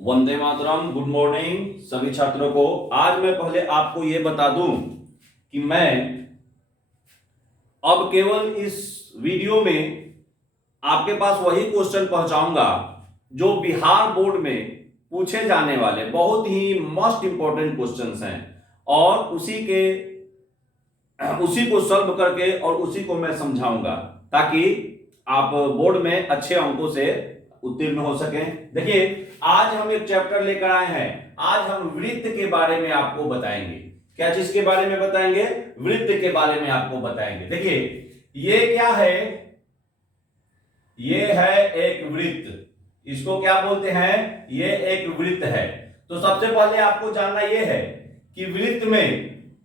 Vande Mataram. Good morning सभी छात्रों को। आज मैं पहले आपको यह बता दूं कि मैं अब केवल इस वीडियो में आपके पास वही क्वेश्चन पहुंचाऊंगा जो बिहार बोर्ड में पूछे जाने वाले बहुत ही मोस्ट इंपॉर्टेंट क्वेश्चंस हैं, और उसी को सॉल्व करके और उसी को मैं समझाऊंगा ताकि आप बोर्ड में अच्छे अंकों से उत्तीर्ण हो सकें। देखिए, आज हम एक चैप्टर लेकर आए हैं। आज हम वृत्त के बारे में आपको बताएंगे। क्या चीज के बारे में बताएंगे? वृत्त के बारे में आपको बताएंगे। देखिए, ये क्या है? ये है एक वृत्त। इसको क्या बोलते हैं? ये एक वृत्त है। तो सबसे पहले आपको जानना यह है कि वृत्त में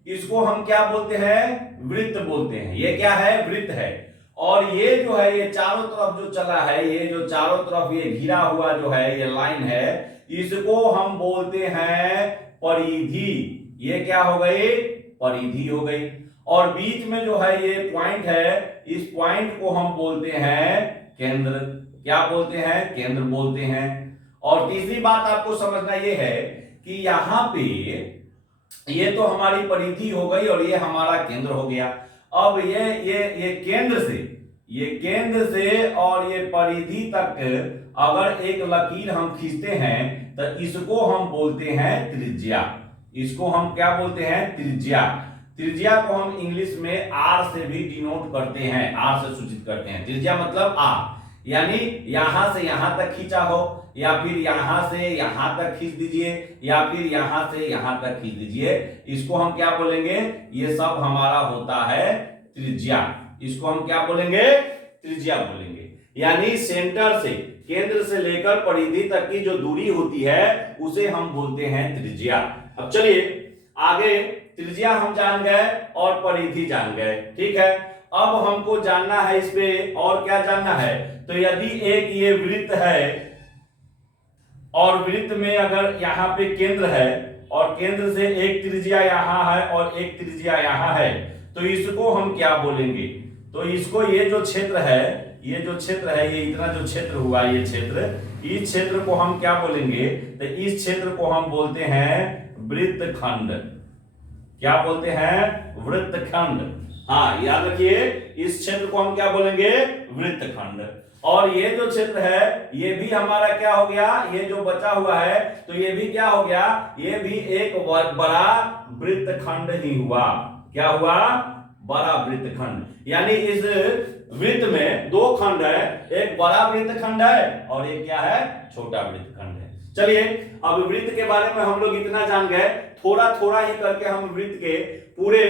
इसको हम क्या बोलते हैं? वृत्त बोलते हैं। ये क्या है? वृत्त है। और ये जो है, ये चारों तरफ जो चला है, ये जो चारों तरफ ये घिरा हुआ जो है, ये लाइन है, इसको हम बोलते हैं परिधि। ये क्या हो गई? परिधि हो गई। और बीच में जो है ये पॉइंट है, इस पॉइंट को हम बोलते हैं केंद्र। क्या बोलते हैं? केंद्र बोलते हैं। और तीसरी बात आपको समझना ये है कि यहां पे ये तो हमारी परिधि हो गई और ये हमारा केंद्र हो गया। अब ये केंद्र से और ये परिधि तक अगर एक लकीर हम खींचते हैं तो इसको हम बोलते हैं त्रिज्या। इसको हम क्या बोलते हैं? त्रिज्या। त्रिज्या को हम इंग्लिश में आर से भी डिनोट करते हैं, आर से सूचित करते हैं। त्रिज्या मतलब आर, यानी यहां से यहां तक खींचा हो, या फिर यहां से यहां तक खींच दीजिए, या फिर यहां से यहां तक खींच दीजिए। इसको हम क्या बोलेंगे? ये सब हमारा होता है त्रिज्या। इसको हम क्या बोलेंगे? त्रिज्या बोलेंगे। यानी सेंटर से, केंद्र से लेकर परिधि तक की जो दूरी होती है उसे हम बोलते हैं त्रिज्या। अब चलिए आगे, त्रिज्या हम जान गए और परिधि जान गए, ठीक है। अब हमको जानना है इस पे और क्या जानना है। तो यदि एक ये वृत्त है और वृत्त में अगर यहाँ पे केंद्र है और केंद्र से एक त्रिज्या यहाँ है और एक त्रिज्या यहाँ है, तो इसको हम क्या बोलेंगे? तो इसको, ये जो क्षेत्र है, ये जो क्षेत्र है, ये इतना जो क्षेत्र हुआ, ये क्षेत्र, इस क्षेत्र को हम क्या बोलेंगे? तो इस क्षेत्र को हम बोलते हैं वृत्तखंड। क्या बोलते हैं? वृत्तखंड। हाँ, याद रखिए, इस क्षेत्र को हम क्या बोलेंगे? वृत्तखंड। और ये जो क्षेत्र है, ये भी हमारा क्या हो गया? ये जो बचा हुआ है, तो ये भी क्या हो गया? ये भी एक बड़ा वृत्तखंड ही हुआ। क्या हुआ? बड़ा वृत्तखंड। यानी इस वृत्त में दो खंड है, एक बड़ा वृत्तखंड है और एक क्या है? छोटा वृत्तखंड है। चलिए, अब वृत्त के बारे में हम लोग इतना जान गए। थोड़ा थोड़ा ही करके हम वृत्त के पूरे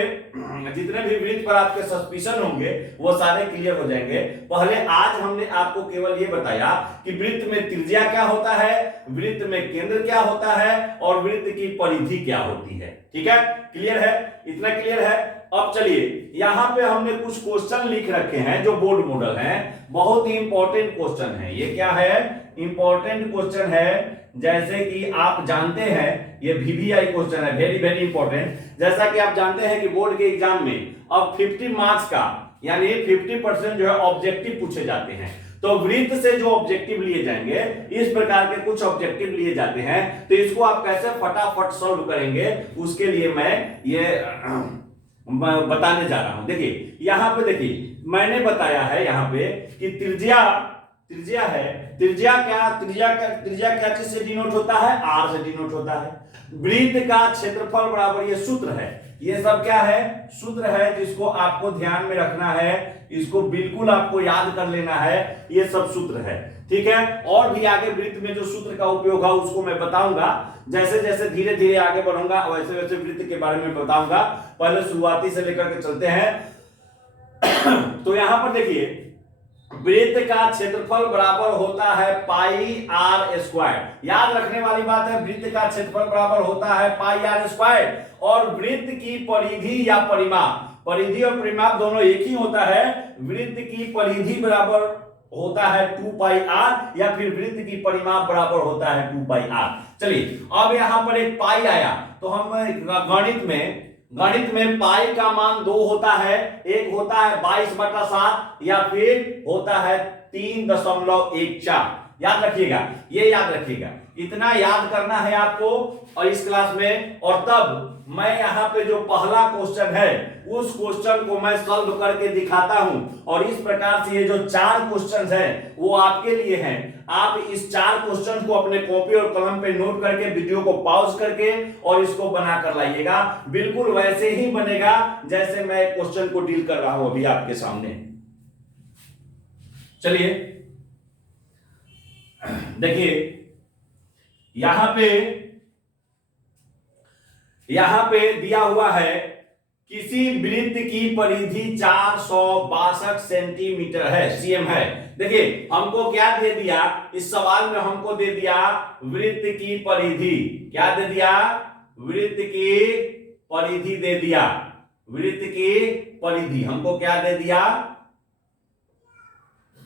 जितने भी वृत्त पर आपके सस्पिशन होंगे वो सारे क्लियर हो जाएंगे। पहले आज हमने आपको केवल ये बताया कि वृत्त में त्रिज्या क्या होता है, वृत्त में केंद्र क्या होता है और वृत्त की परिधि क्या होती है। ठीक है, क्लियर है? इतना क्लियर है। अब चलिए, यहां पे हमने कुछ क्वेश्चन लिख रखे हैं जो बोर्ड मॉडल हैं, बहुत ही इंपॉर्टेंट क्वेश्चन है। ये क्या है? इंपॉर्टेंट क्वेश्चन है। जैसे कि आप जानते हैं, ये VVI क्वेश्चन है, वेरी वेरी इंपॉर्टेंट। जैसा कि आप जानते हैं कि बोर्ड के एग्जाम में अब 50 मार्क्स का, यानी 50% जो है ऑब्जेक्टिव पूछे जाते हैं। तो वृत्त से जो ऑब्जेक्टिव लिए जाएंगे, इस प्रकार के कुछ ऑब्जेक्टिव लिए जाते हैं। तो इसको आप कैसे फटाफट सॉल्व करेंगे, उसके लिए मैं ये बताने जा रहा हूं। देखिए, यहां पे देखिए, मैंने बताया है यहां पे कि त्रिज्या है। त्रिज्या क्या चीज से डिनोट होता है? आर से डिनोट होता है। वृत्त का क्षेत्रफल बराबर, ये सूत्र है। ये सब क्या है? सूत्र है, जिसको आपको ध्यान में रखना है, इसको बिल्कुल आपको याद कर लेना है। ये सब सूत्र है, ठीक है। और भी आगे वृत्त में जो सूत्र का उपयोग है उसको मैं बताऊंगा। जैसे जैसे धीरे धीरे आगे बढ़ूंगा वैसे वैसे वृत्त के बारे में बताऊंगा। पहले शुरुआती से लेकर के चलते हैं। तो यहां पर देखिए, वृत्त का क्षेत्रफल बराबर होता है पाई आर स्क्वायर। याद रखने वाली बात है, वृत्त का क्षेत्रफल बराबर होता है पाई आर स्क्वायर। और वृत्त की परिधि या परिमाप, परिधि और परिमाप दोनों एक ही होता है। वृत्त की परिधि बराबर होता है 2 पाई आर, या फिर वृत्त की परिमाप बराबर होता है 2 पाई आर। चलिए, अब यहां पर एक पाई आया, तो हम गणित में पाई का मान 2 होता है। एक होता है 22/7 या फिर होता है 3.14। याद रखिएगा, ये याद रखिएगा, इतना याद करना है आपको और इस क्लास में। और तब मैं यहाँ पे जो पहला क्वेश्चन है उस क्वेश्चन को मैं सॉल्व करके दिखाता हूं और इस प्रकार से ये जो 4 क्वेश्चन हैं वो आपके लिए हैं। आप इस 4 क्वेश्चन को अपने कॉपी और कलम पे नोट करके वीडियो को पॉज करके और इसको बना कर लाइएगा, बिल्कुल वैसे ही बनेगा जैसे मैं क्वेश्चन को डील कर रहा हूं अभी आपके सामने। चलिए देखिए, यहां पे दिया हुआ है किसी वृत्त की परिधि 462 सेंटीमीटर है, सीएम है। देखिए हमको क्या दे दिया इस सवाल में, हमको दे दिया वृत्त की परिधि। क्या दे दिया? वृत्त की परिधि दे दिया। वृत्त की परिधि हमको क्या दे दिया?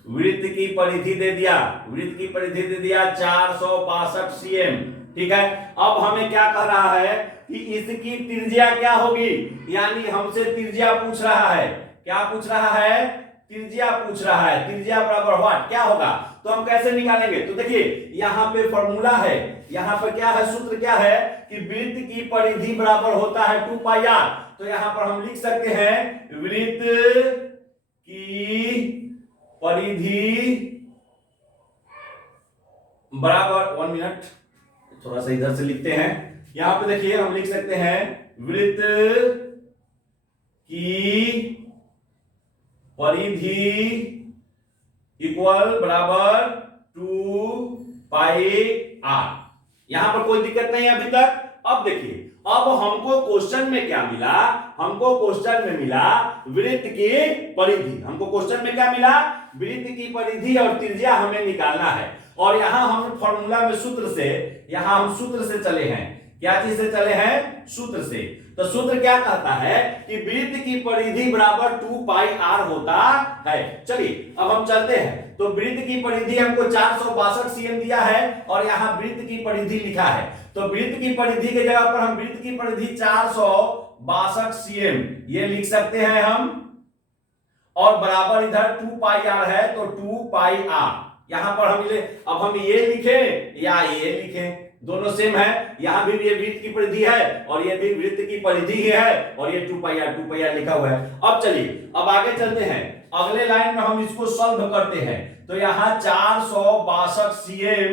वृत्त की परिधि दे दिया। वृत्त की परिधि दे दिया 462 सीएम। ठीक है, अब हमें क्या कह रहा है कि इसकी त्रिज्या क्या होगी, यानी हमसे त्रिज्या पूछ रहा है। क्या पूछ रहा है? त्रिज्या पूछ रहा है। त्रिज्या बराबर व्हाट, क्या होगा? तो हम कैसे निकालेंगे? तो देखिए यहां पे फॉर्मूला है, यहां पर क्या है, सूत्र क्या है कि वृत्त की परिधि बराबर होता है 2 पाई r। तो यहां पर हम लिख सकते हैं वृत्त की परिधि बराबर, 1 मिनट, थोड़ा सा इधर से लिखते हैं। यहां पे देखिए हम लिख सकते हैं वृत्त की परिधि इक्वल बराबर 2 पाई r। यहां पर कोई दिक्कत नहीं है अभी तक। अब देखिए, अब हमको क्वेश्चन में क्या मिला? हमको क्वेश्चन में मिला वृत्त की परिधि। हमको क्वेश्चन में क्या मिला? वृत्त की परिधि और त्रिज्या हमें निकालना है। और यहां हम फॉर्मूला में सूत्र से, यहां हम सूत्र से चले हैं। क्या चीज से चले हैं? सूत्र से। तो सूत्र क्या कहता है कि वृत्त की परिधि बराबर 2 पाई r होता है। चलिए अब हम चलते हैं। तो वृत्त की परिधि हमको 462 सीएम दिया है और यहां वृत्त की परिधि लिखा है। तो वृत्त की परिधि के जगह पर हम वृत्त की परिधि 462 सीएम ये लिख सकते हैं हम, और बराबर इधर 2 पाई r है तो 2 पाई r। यहां पर अब हम ये लिखें या ये लिखें, दोनों सेम है। यहां भी ये वृत्त की परिधि है और ये भी वृत्त की परिधि ही है और ये 2 पाई r लिखा हुआ है। अब चलिए अब आगे चलते हैं, अगले लाइन में हम इसको सॉल्व करते हैं। तो यहां 462 सीएम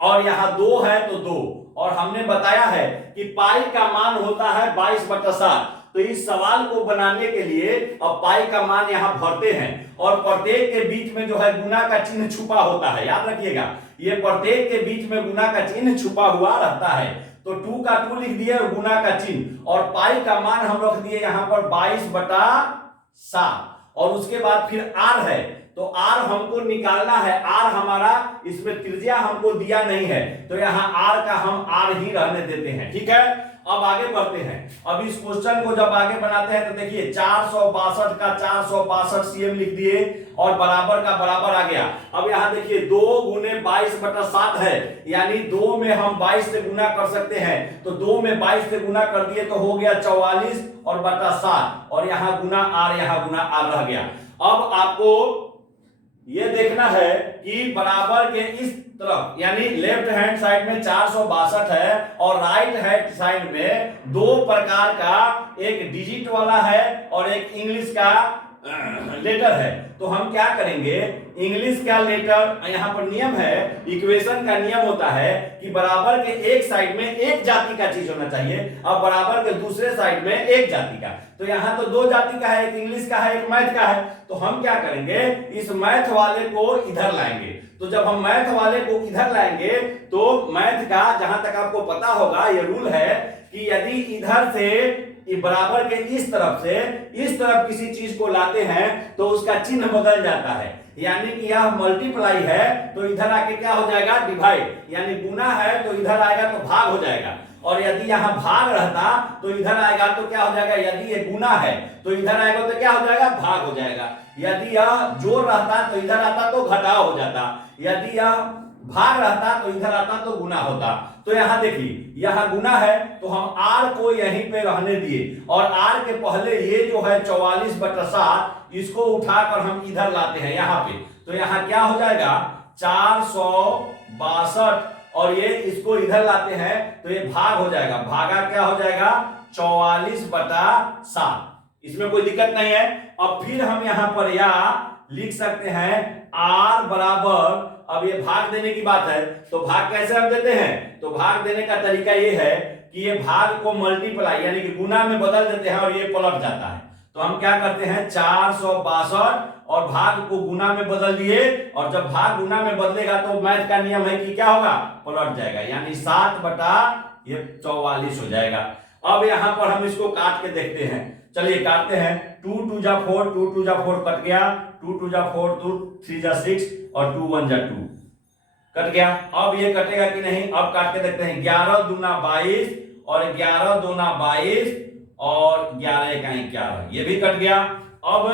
और यहां 2 है तो 2, और हमने बताया है कि पाई का मान होता है 22/7। तो इस सवाल को बनाने के लिए अब पाई का मान यहां भरते हैं और प्रत्येक के बीच में जो है गुना का चिन्ह छुपा होता है। याद रखिएगा, ये प्रत्येक के बीच में गुना का चिन्ह छुपा हुआ रहता है। तो 2 का 2 लिख दिए और गुना का चिन्ह, और पाई का मान हम रख दिए यहां पर 22/7। और उसके बाद फिर r है, तो r हमको निकालना है। r हमारा, इसमें त्रिज्या हमको दिया नहीं है तो यहां r का हम r ही रहने देते हैं। ठीक है, अब आगे बढ़ते हैं। अब इस क्वेश्चन को जब आगे बनाते हैं तो देखिए 462 का 462 सीएम लिख दिए और बराबर का बराबर आ गया। अब यहां देखिए 2 गुने 22/7 है, यानी 2 में हम 22 से गुना कर सकते हैं। तो 2 में 22 से गुना कर दिए तो हो गया 44 और बटा 7, और यहां गुना r रह गया। अब आपको ये देखना है कि बराबर के इस तरफ यानी लेफ्ट हैंड साइड में 462 है और राइट हैंड साइड में 2 प्रकार का, एक डिजिट वाला है और एक इंग्लिश का लेटर है। तो हम क्या करेंगे, इंग्लिश का लेटर, यहां पर नियम है, इक्वेशन का नियम होता है कि बराबर के एक साइड में एक जाति का चीज होना चाहिए और बराबर के दूसरे साइड में एक जाति का। तो यहां तो 2 जाति का है, एक इंग्लिश का है, एक मैथ का है। तो हम क्या करेंगे, इस मैथ वाले को इधर लाएंगे। तो जब हम मैथ वाले को इधर लाएंगे तो मैथ का, जहां तक आपको पता होगा, ये रूल है कि यदि इधर से बराबर के इस तरफ से इस तरफ किसी चीज को लाते हैं तो उसका चिन्ह बदल जाता है। यानी कि यह मल्टीप्लाई है तो इधर आके क्या हो जाएगा, डिवाइड, यानी गुना है तो इधर आएगा तो भाग हो जाएगा। और यदि यहां भाग रहता तो इधर आएगा तो क्या हो जाएगा, यदि ये गुना है तो इधर आएगा तो क्या हो जाएगा, भाग हो जाएगा। यदि यह जोड़ रहता तो इधर आता तो घटाव हो जाता, यदि यह भाग रहता तो इधर आता तो गुना होता। तो यहां देखिए यहां गुना है तो हम r को यहीं पे रहने दिए और r के पहले ये जो है 44/7 इसको उठाकर हम इधर लाते हैं यहां पे। तो यहां क्या हो जाएगा, 462 और ये इसको इधर लाते हैं तो ये भाग हो जाएगा, भागा क्या हो जाएगा 44/7। इसमें कोई दिक्कत नहीं है। अब फिर हम यहां पर या लिख सकते हैं r बराबर, अब ये भाग देने की बात है तो भाग कैसे हम देते हैं, तो भाग देने का तरीका ये है कि ये भाग को मल्टीप्लाई यानी कि गुना में बदल देते हैं और ये पलट जाता है। तो हम क्या करते हैं 462 और भाग को गुना में बदल दिए, और जब भाग गुना में बदलेगा तो मैथ का नियम है कि क्या होगा, पलट जाएगा, यानी 7/44 हो जाएगा। अब यहां पर हम इसको काट के देखते हैं, चलिए काटते हैं। 2 2 जा 4, 2 2 जा 4 कट गया, 2 2 जा 4, 2 3 जा 6 और 2 1 जा 2 कट गया। अब ये कटेगा कि नहीं, अब काट के देखते हैं। 11 दूना 22 और 11 दूना 22 और 11 एका 11, ये भी कट गया। अब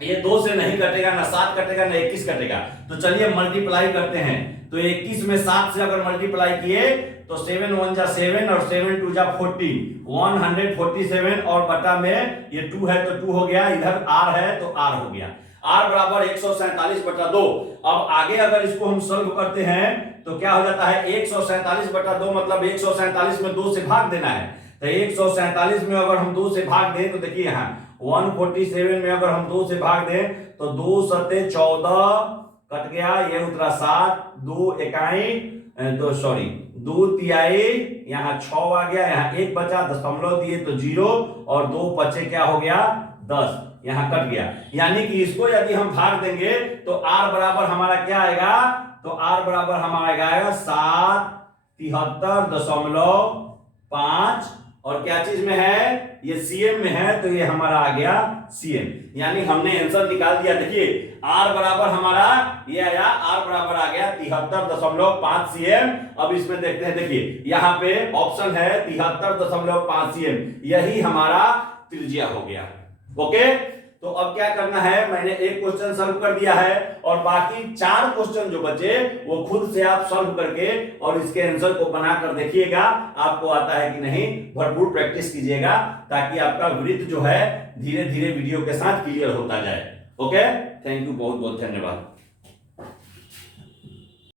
ये 2 से नहीं कटेगा, ना 7 कटेगा ना 21 कटेगा, तो चलिए मल्टीप्लाई करते हैं। तो 21 में 7 से अगर मल्टीप्लाई किए तो 7 1 जा 7 और 7 2 जा 14, 147 और बटा में ये 2 है तो 2 हो गया, इधर r है तो r हो गया। r बराबर 147/2। अब आगे अगर इसको हम सॉल्व करते हैं तो क्या हो जाता है, 147/2 मतलब 147 में 2 से भाग देना है। तो 147 में अगर हम 2 से भाग दें तो देखिए यहाँ 147 में अगर हम 2 से भाग दें तो 2 सते 14 कट गया, ये उतरा 7, 2 इकाई 2 तिहाई, यहाँ 6 आ गया, यहाँ 1 बचा, दशमलव दिए तो 0 और 2 बचे क्या हो गया 10, यहाँ कट गया। यानी कि इसको यदि हम भाग देंगे तो r बराबर हमारा क्या आएगा, तो r बराबर हमारा आएगा 773.5 और क्या चीज में है, ये सीएम में है तो ये हमारा आ गया सीएम, यानी हमने आंसर निकाल दिया। देखिए r बराबर हमारा ये आया, r बराबर आ गया 73.5 सीएम। अब इसमें देखते हैं, देखिए यहाँ पे ऑप्शन है 73.5 सीएम, यही हमारा त्रिज्या हो गया। ओके, तो अब क्या करना है, मैंने एक क्वेश्चन सॉल्व कर दिया है और बाकी 4 क्वेश्चन जो बचे वो खुद से आप सॉल्व करके और इसके आंसर को बनाकर देखिएगा आपको आता है कि नहीं। भरपूर प्रैक्टिस कीजिएगा ताकि आपका वृत्त जो है धीरे धीरे वीडियो के साथ क्लियर होता जाए। ओके, थैंक यू, बहुत बहुत धन्यवाद।